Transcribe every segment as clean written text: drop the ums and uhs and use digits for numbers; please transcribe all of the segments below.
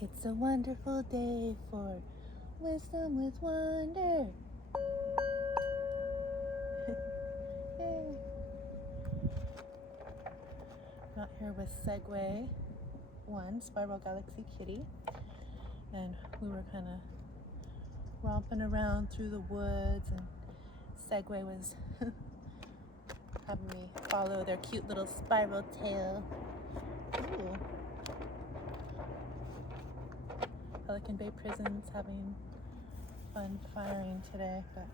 It's a wonderful day for wisdom with wonder. Yay. I'm out here with Segway 1, Spiral Galaxy Kitty, and we were kind of romping around through the woods, and Segway was having me follow their cute little spiral tail. Ooh. Pelican Bay Prison's having fun firing today, but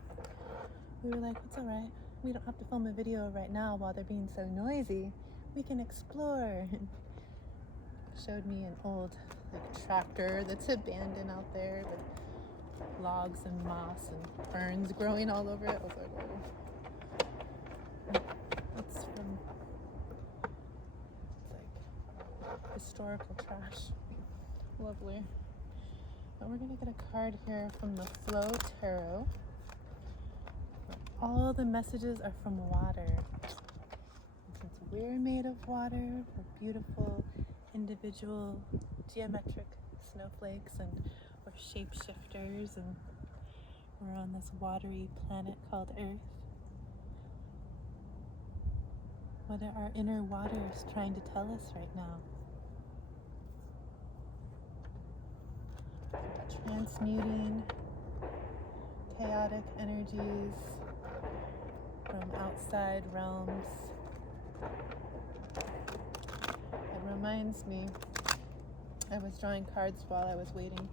we were like, it's all right. We don't have to film a video right now while they're being so noisy. We can explore. Showed me an old tractor that's abandoned out there with logs and moss and ferns growing all over it. I was like, oh. It's like historical trash. Lovely. But we're gonna get a card here from the Flow Tarot. All the messages are from water. Since we're made of water, we're beautiful, individual, geometric snowflakes, and we're shapeshifters, and we're on this watery planet called Earth. What are our inner waters trying to tell us right now? Transmuting chaotic energies from outside realms. It reminds me, I was drawing cards while I was waiting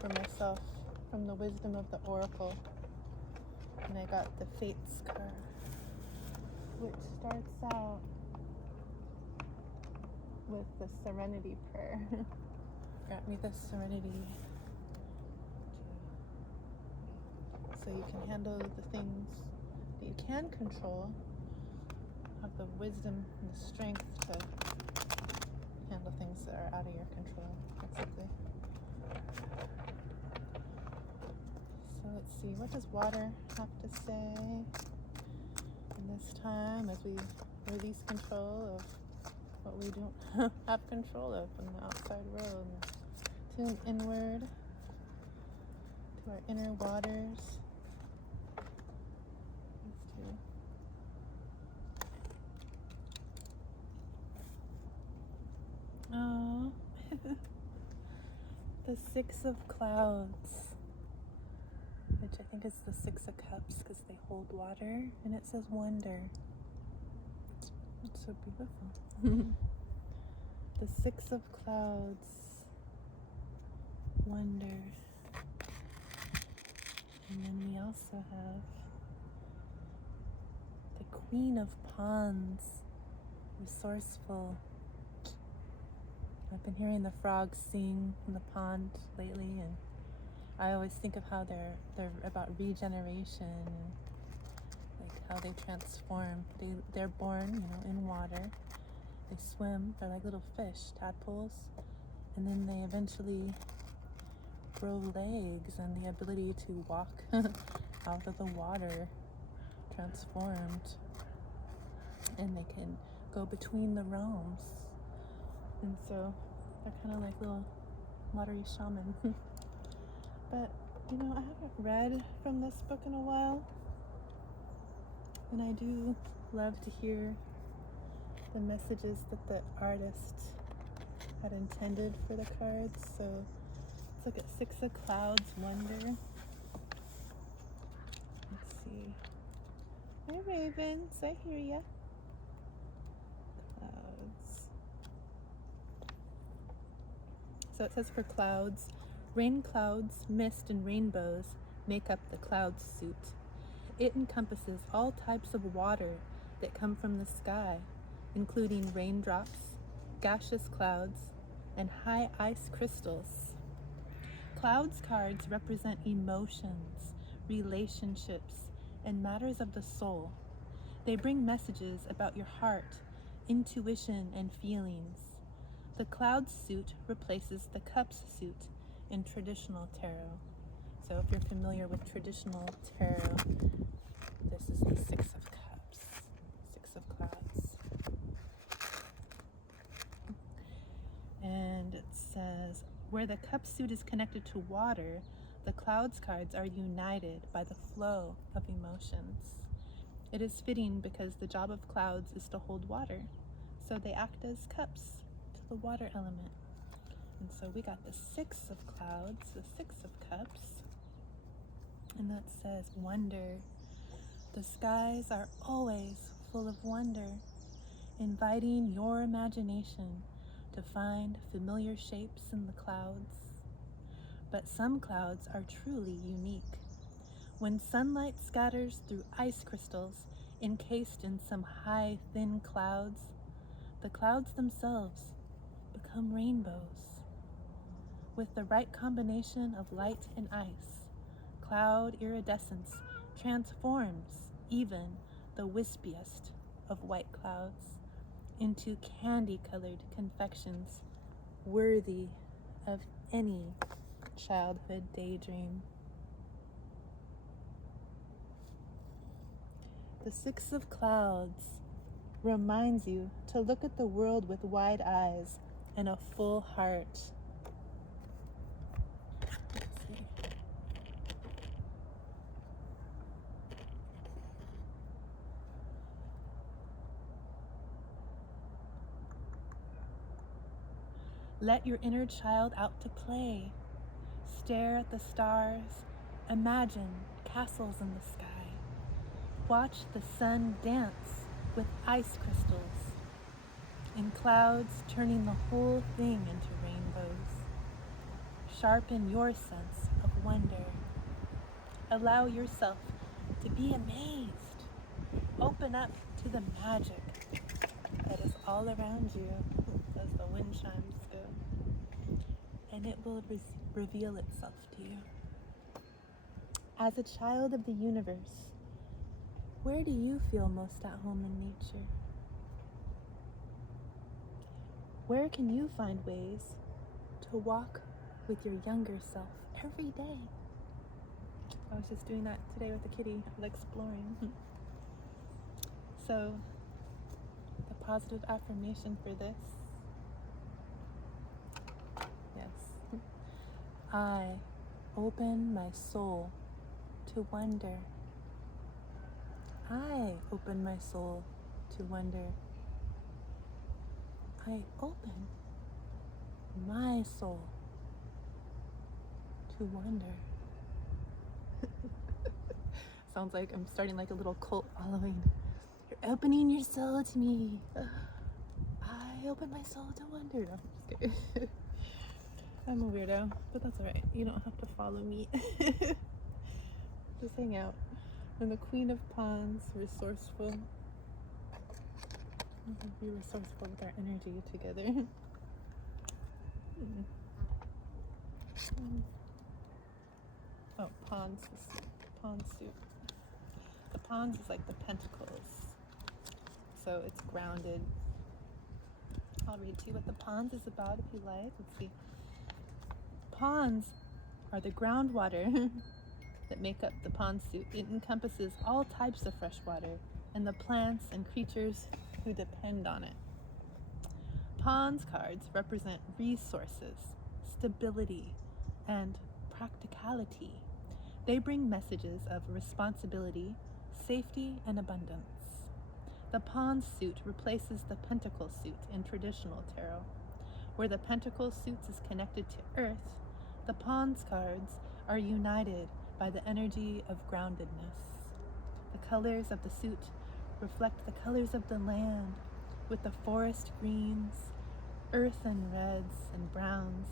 for myself from the wisdom of the Oracle, and I got the Fates card, which starts out with the Serenity Prayer. Got me the Serenity, so you can handle the things that you can control, have the wisdom and the strength to handle things that are out of your control, basically. So let's see, what does water have to say in this time as we release control of what we don't have control of in the outside world, and tune inward to our inner waters. Oh, the Six of Clouds, which I think is the Six of Cups because they hold water, and it says wonder. It's so beautiful. The Six of Clouds, wonder. And then we also have the Queen of Ponds, resourceful. I've been hearing the frogs sing in the pond lately, and I always think of how they're about regeneration and like how they transform. They're born, in water. They swim. They're like little fish, tadpoles, and then they eventually grow legs and the ability to walk out of the water, transformed, and they can go between the realms. And so they're kind of like little watery shaman. But, I haven't read from this book in a while. And I do love to hear the messages that the artist had intended for the cards. So let's look at Six of Clouds, wonder. Let's see. Hi, Ravens. I hear ya. So it says for clouds, rain clouds, mist, and rainbows make up the cloud suit. It encompasses all types of water that come from the sky, including raindrops, gaseous clouds, and high ice crystals. Clouds cards represent emotions, relationships, and matters of the soul. They bring messages about your heart, intuition, and feelings. The cloud suit replaces the cups suit in traditional tarot. So if you're familiar with traditional tarot, this is the Six of Cups, Six of Clouds. And it says, Where the cup suit is connected to water, the clouds cards are united by the flow of emotions. It is fitting because the job of clouds is to hold water, so they act as cups to the water element. And so we got the Six of Clouds, the Six of Cups, and that says wonder. The skies are always full of wonder, inviting your imagination to find familiar shapes in the clouds. But some clouds are truly unique. When sunlight scatters through ice crystals encased in some high, thin clouds, the clouds themselves become rainbows. With the right combination of light and ice, cloud iridescence transforms even the wispiest of white clouds into candy-colored confections worthy of any childhood daydream. The Six of Clouds reminds you to look at the world with wide eyes and a full heart. Let's see. Let your inner child out to play. Stare at the stars. Imagine castles in the sky. Watch the sun dance with ice crystals and clouds, turning the whole thing into rainbows. Sharpen your sense of wonder. Allow yourself to be amazed. Open up to the magic that is all around you, as the wind chimes go, and it will reveal itself to you. As a child of the universe, where do you feel most at home in nature? Where can you find ways to walk with your younger self every day? I was just doing that today with the kitty, exploring. So, the positive affirmation for this, yes, I open my soul to wonder. I open my soul to wonder. I open my soul to wonder. Sounds like I'm starting like a little cult following. You're opening your soul to me. I open my soul to wonder. No, I'm just kidding. I'm a weirdo, but that's alright. You don't have to follow me. Just hang out. I'm the Queen of Wands, resourceful. Be resourceful with our energy together. Oh, Pawns suit. The Pawns is like the Pentacles, so it's grounded. I'll read to you what the Pawns is about if you like. Let's see. Pawns are the groundwater that make up the Pawn suit. It encompasses all types of fresh water and the plants and creatures who depend on it. Pawns cards represent resources, stability, and practicality. They bring messages of responsibility, safety, and abundance. The Pawn suit replaces the Pentacle suit in traditional tarot. Where the Pentacle suit is connected to Earth, the Pawns cards are united by the energy of groundedness. The colors of the suit reflect the colors of the land, with the forest greens, earthen reds and browns,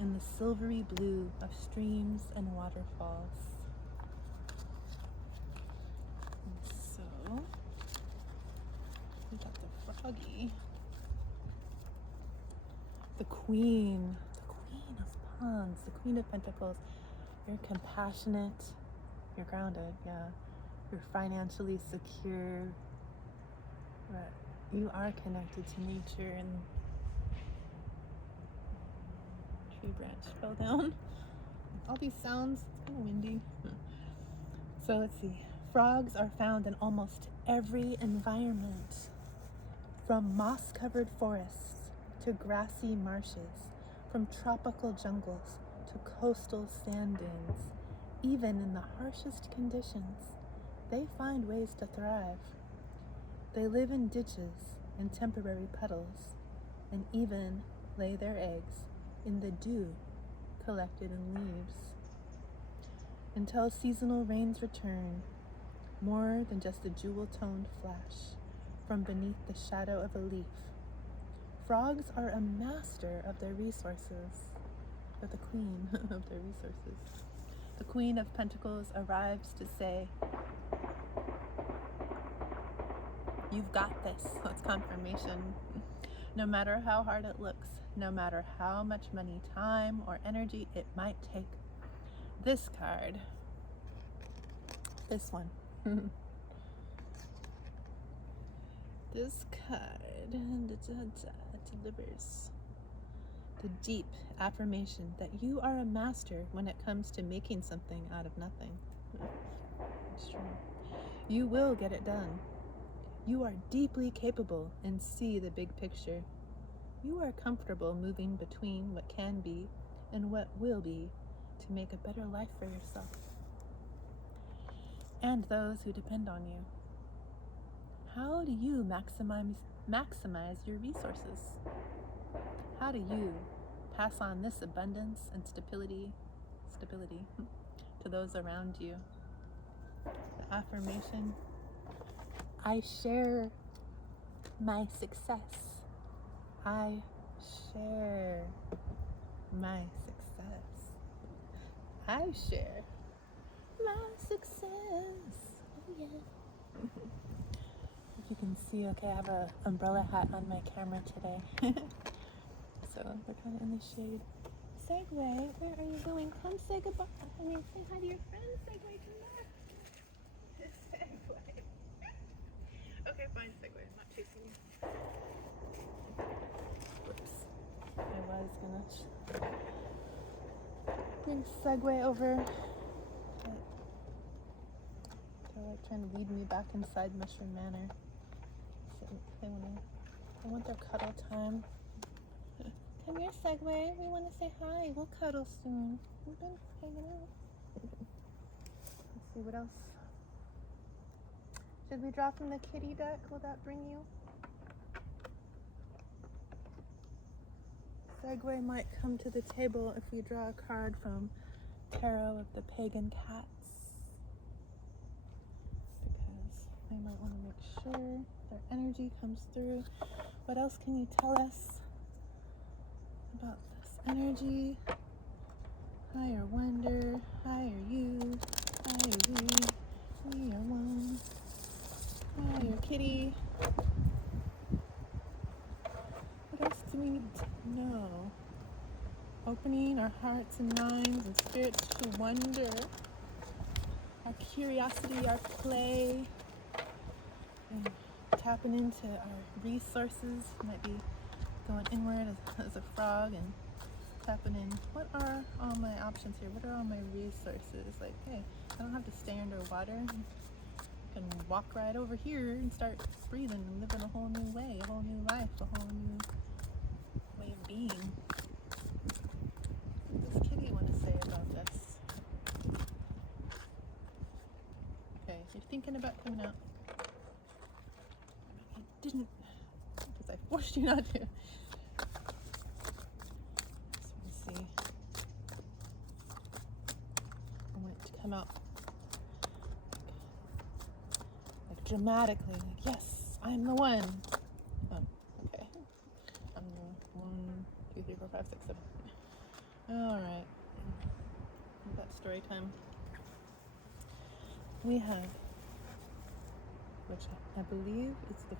and the silvery blue of streams and waterfalls. And so, we got the froggy. The Queen of Wands, the Queen of Pentacles. You're compassionate, you're grounded, yeah. You're financially secure, but you are connected to nature, and tree branch fell down. All these sounds, it's kind of windy. So let's see. Frogs are found in almost every environment, from moss-covered forests to grassy marshes. From tropical jungles to coastal sand dunes, even in the harshest conditions, they find ways to thrive. They live in ditches and temporary puddles, and even lay their eggs in the dew collected in leaves. Until seasonal rains return, more than just a jewel-toned flash from beneath the shadow of a leaf, frogs are a master of their resources, but the queen of their resources. The Queen of Pentacles arrives to say, you've got this. That's confirmation. No matter how hard it looks, no matter how much money, time, or energy it might take. This card, this one, this card delivers the deep affirmation that you are a master when it comes to making something out of nothing. It's true. You will get it done. You are deeply capable and see the big picture. You are comfortable moving between what can be and what will be to make a better life for yourself and those who depend on you. How do you maximize your resources? How do you pass on this abundance and stability to those around you? The affirmation, I share my success. I share my success. I share my success. Oh yeah. If you can see, okay, I have an umbrella hat on my camera today. So we're kind of in the shade. Segway, where are you going? Come say goodbye. I mean, say hi to your friends. Segway, come back. Segway. Okay, fine, Segway. I'm not chasing you. Whoops. I was gonna bring Segway over. But they're like trying to lead me back inside Mushroom Manor. So they want their cuddle time. Come here, Segway. We want to say hi. We'll cuddle soon. We've been hanging out. Let's see what else. Should we draw from the kitty deck? Will that bring you? Segway might come to the table if we draw a card from Tarot of the Pagan Cats. Because I might want to make sure their energy comes through. What else can you tell us about this energy? Higher wonder, higher you, higher we are one. Higher kitty. What else do we need to know? Opening our hearts and minds and spirits to wonder, our curiosity, our play, and tapping into our resources. Might be going inward as a frog and tapping in. What are all my options here? What are all my resources? Like, hey, I don't have to stay underwater. I can walk right over here and start breathing and living a whole new way, a whole new life, a whole new way of being. What does Kitty want to say about this? Okay, you're thinking about coming out. I didn't, because I forced you not to. So let's see. I want it to come out like dramatically, like, yes, I'm the one. Oh, okay. I'm the 1, 2, 3, 4, 5, 6, 7. All right. We've got story time. We have, which I believe is the,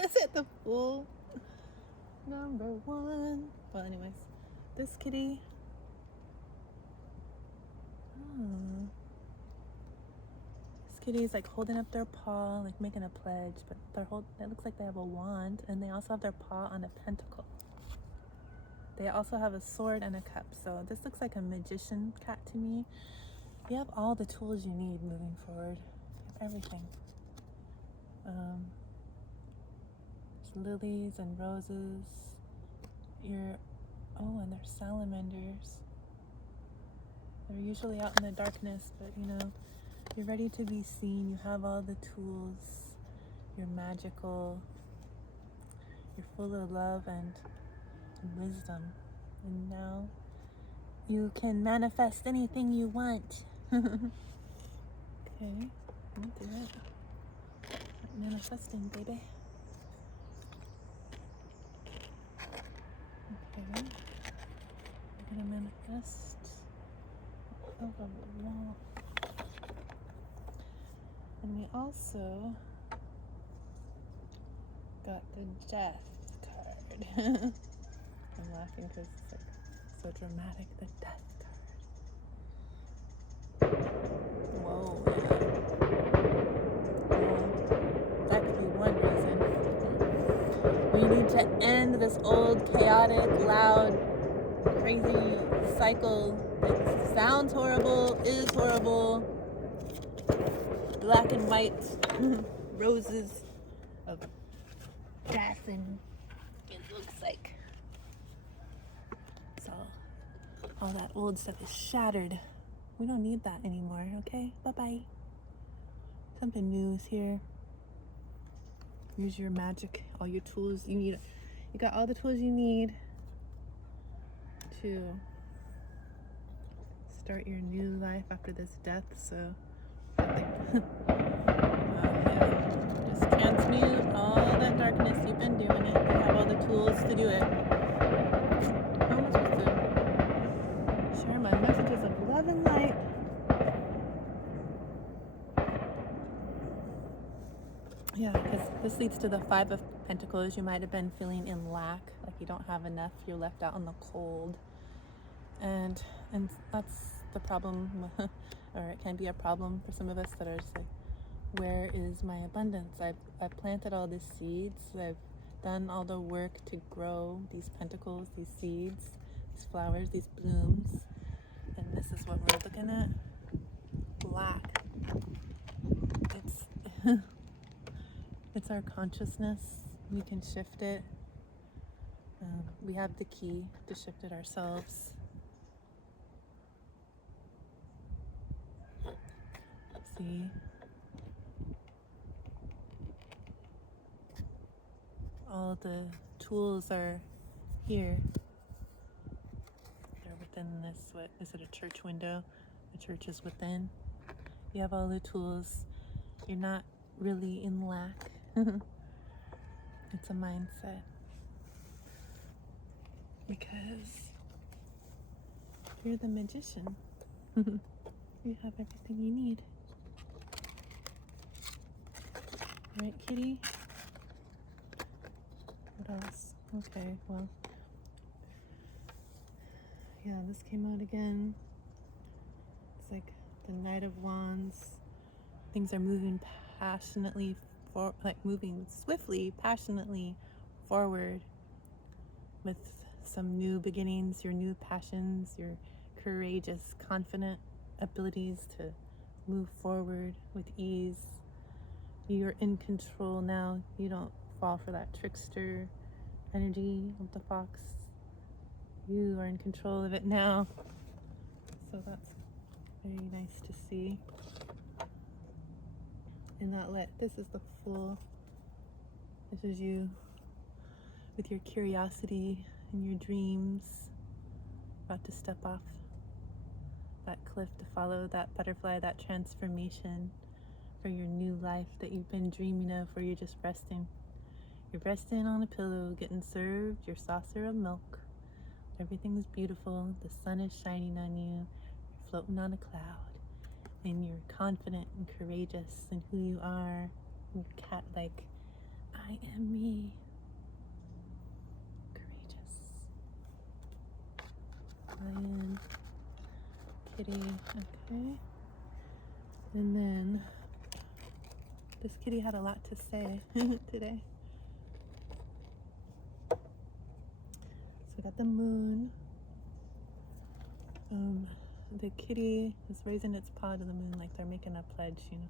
is it the Fool? Number 1. Well, anyways, this kitty. Oh. This kitty is like holding up their paw, like making a pledge, but it looks like they have a wand, and they also have their paw on a pentacle. They also have a sword and a cup, so this looks like a magician cat to me. You have all the tools you need moving forward. You have everything. There's lilies and roses, you're, oh, and they're salamanders. They're usually out in the darkness, but you know, you're ready to be seen. You have all the tools. You're magical. You're full of love and wisdom. And now you can manifest anything you want. Okay, I'll do it. Manifesting, baby. Okay, I'm gonna manifest over the wall. And we also got the death card. I'm laughing because it's like so dramatic, the death card. Whoa, yeah. That could be one reason. We need to end this old, chaotic, loud, crazy cycle that sounds horrible, is horrible. Black and white roses of death, and it looks like so all that old stuff is shattered. We don't need that anymore, okay? Bye-bye. Something new is here. Use your magic, all your tools you need. You got all the tools you need to start your new life after this death, so just transmute all that darkness. You've been doing it. You have all the tools to do it. How am I supposed to share my messages of love and light? Yeah, because this leads to the Five of Pentacles. You might have been feeling in lack, like you don't have enough. You're left out in the cold, and that's the problem, or it can be a problem for some of us that are just like, where is my abundance? I've planted all these seeds. I've done all the work to grow these pentacles, these seeds, these flowers, these blooms, and this is what we're looking at. Lack. It's it's our consciousness. We can shift it. We have the key to shift it ourselves. See? All the tools are here. They're within this, what is it, a church window? The church is within. You have all the tools. You're not really in lack. It's a mindset. Because you're the magician. You have everything you need. Right, kitty? What else? Okay, well. Yeah, this came out again. It's like the Knight of Wands. Things are moving passionately, moving swiftly, passionately forward with some new beginnings, your new passions, your courageous, confident abilities to move forward with ease. You're in control now. You don't fall for that trickster energy of the fox. You are in control of it now. So that's very nice to see. And this is the Fool. This is you with your curiosity and your dreams, about to step off that cliff to follow that butterfly, that transformation for your new life that you've been dreaming of, where you're just resting. You're resting on a pillow, getting served your saucer of milk. Everything's beautiful. The sun is shining on you. You're floating on a cloud. And you're confident and courageous in who you are. You're cat-like. I am me. Courageous. Lion. Kitty. Okay. And then this kitty had a lot to say today. So we got the moon. The kitty is raising its paw to the moon like they're making a pledge, you know.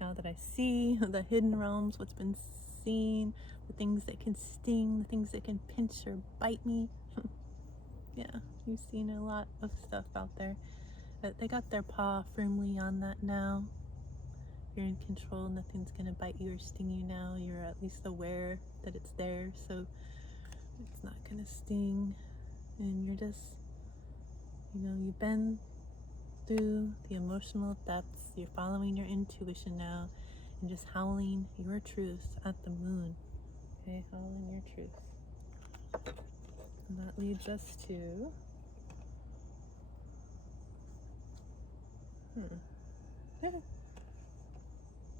Now that I see the hidden realms, what's been seen, the things that can sting, the things that can pinch or bite me, Yeah, you've seen a lot of stuff out there, but they got their paw firmly on that now. You're in control. Nothing's gonna bite you or sting you now. You're at least aware that it's there, so it's not gonna sting. And you're just, you've been through the emotional depths. You're following your intuition now and just howling your truth at the moon. Okay, howling your truth. And that leads us to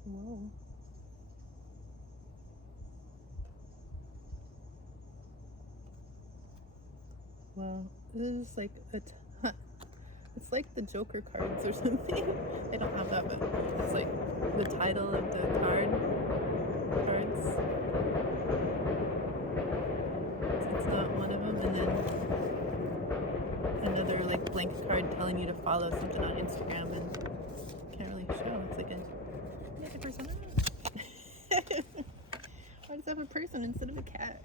whoa. Well, this is like it's like the Joker cards or something. I don't have that, but it's like the title of the cards. It's not one of them, and then another like blank card telling you to follow something on Instagram, and can't really show. It's like a person. Why does it have a person instead of a cat?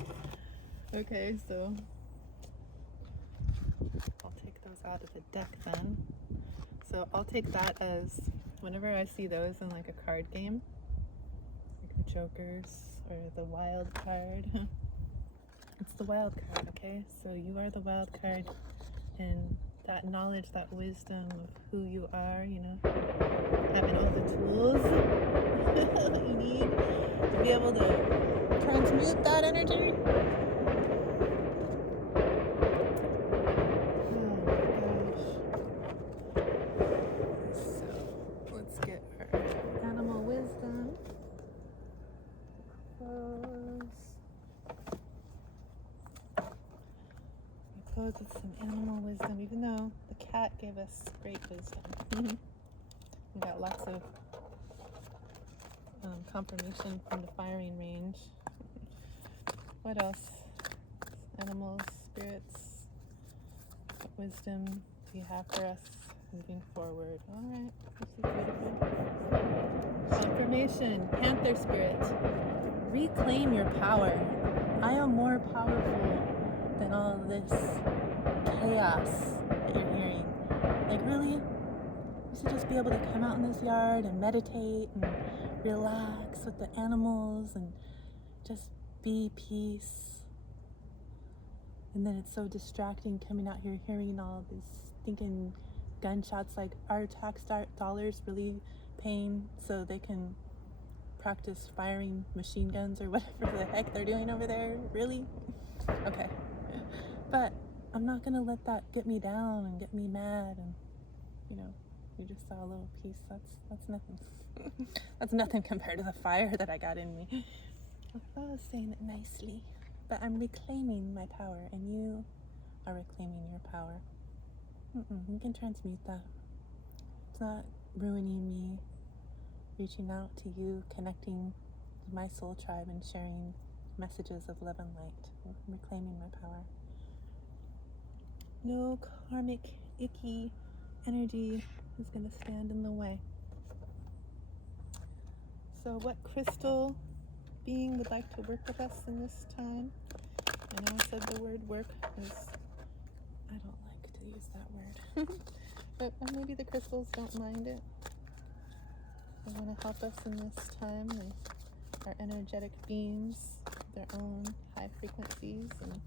Okay, so I'll take those out of the deck then. So I'll take that as whenever I see those in like a card game, like the Jokers or the wild card. It's the wild card, okay? So you are the wild card, and that knowledge, that wisdom of who you are, having all the tools you need to be able to transmute that energy. It's some animal wisdom, even though the cat gave us great wisdom. We got lots of confirmation from the firing range. What else? Animals, spirits, what wisdom do you have for us moving forward? All right, this is beautiful. Confirmation, Panther Spirit. Reclaim your power. I am more powerful than all of this chaos that you're hearing. Like, really? You should just be able to come out in this yard and meditate and relax with the animals and just be peace. And then it's so distracting coming out here hearing all these stinking gunshots. Like, our tax dollars really paying so they can practice firing machine guns or whatever the heck they're doing over there? Really? Okay. But I'm not gonna let that get me down and get me mad, and you just saw a little piece. That's nothing. That's nothing compared to the fire that I got in me. I was saying it nicely, but I'm reclaiming my power, and you are reclaiming your power. You can transmute that. It's not ruining me. Reaching out to you, connecting to my soul tribe, and sharing messages of love and light. I'm reclaiming my power. No karmic, icky energy is going to stand in the way. So what crystal being would like to work with us in this time? I know I said the word work because I don't like to use that word. But maybe the crystals don't mind it. They want to help us in this time. They are energetic beings, their own high frequencies, and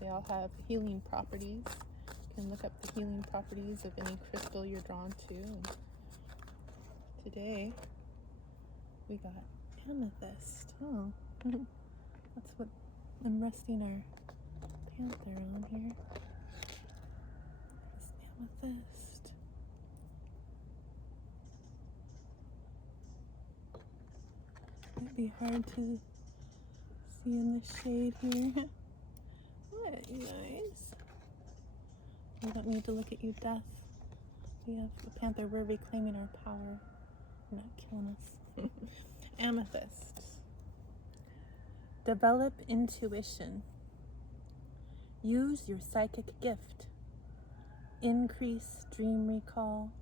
they all have healing properties. You can look up the healing properties of any crystal you're drawn to. And today, we got amethyst. Oh, that's what I'm resting our panther on here. It's amethyst. It'd be hard to see in the shade here. What, you guys? We don't need to look at you, death. We have the panther. We're reclaiming our power. You're not killing us. Amethyst. Develop intuition. Use your psychic gift. Increase dream recall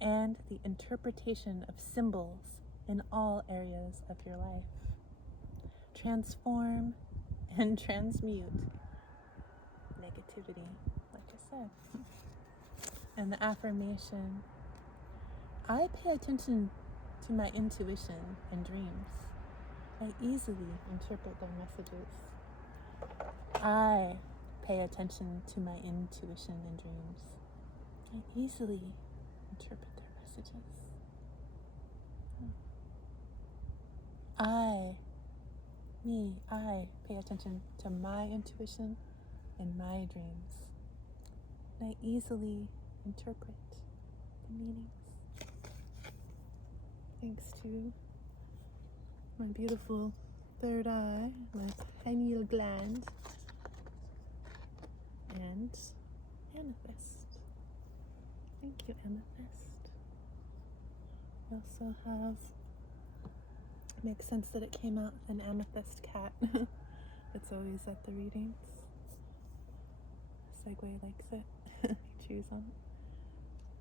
and the interpretation of symbols in all areas of your life. Transform and transmute like negativity, like I said. And the affirmation, I pay attention to my intuition and dreams. I easily interpret their messages. I pay attention to my intuition and dreams. I easily interpret their messages. I pay attention to my intuition and my dreams. And I easily interpret the meanings. Thanks to my beautiful third eye, my pineal gland, and amethyst. Thank you, amethyst. We also have, makes sense that it came out with an amethyst cat. It's always at the readings. Segway likes it. He chews on it.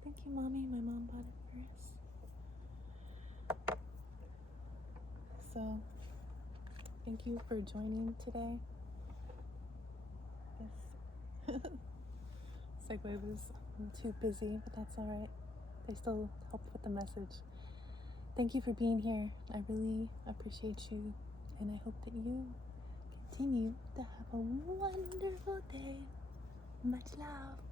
Thank you, Mommy. My mom bought it for us. So, thank you for joining today. Yes. Segway was too busy, but that's alright. They still helped with the message. Thank you for being here. I really appreciate you, and I hope that you continue to have a wonderful day. Much love.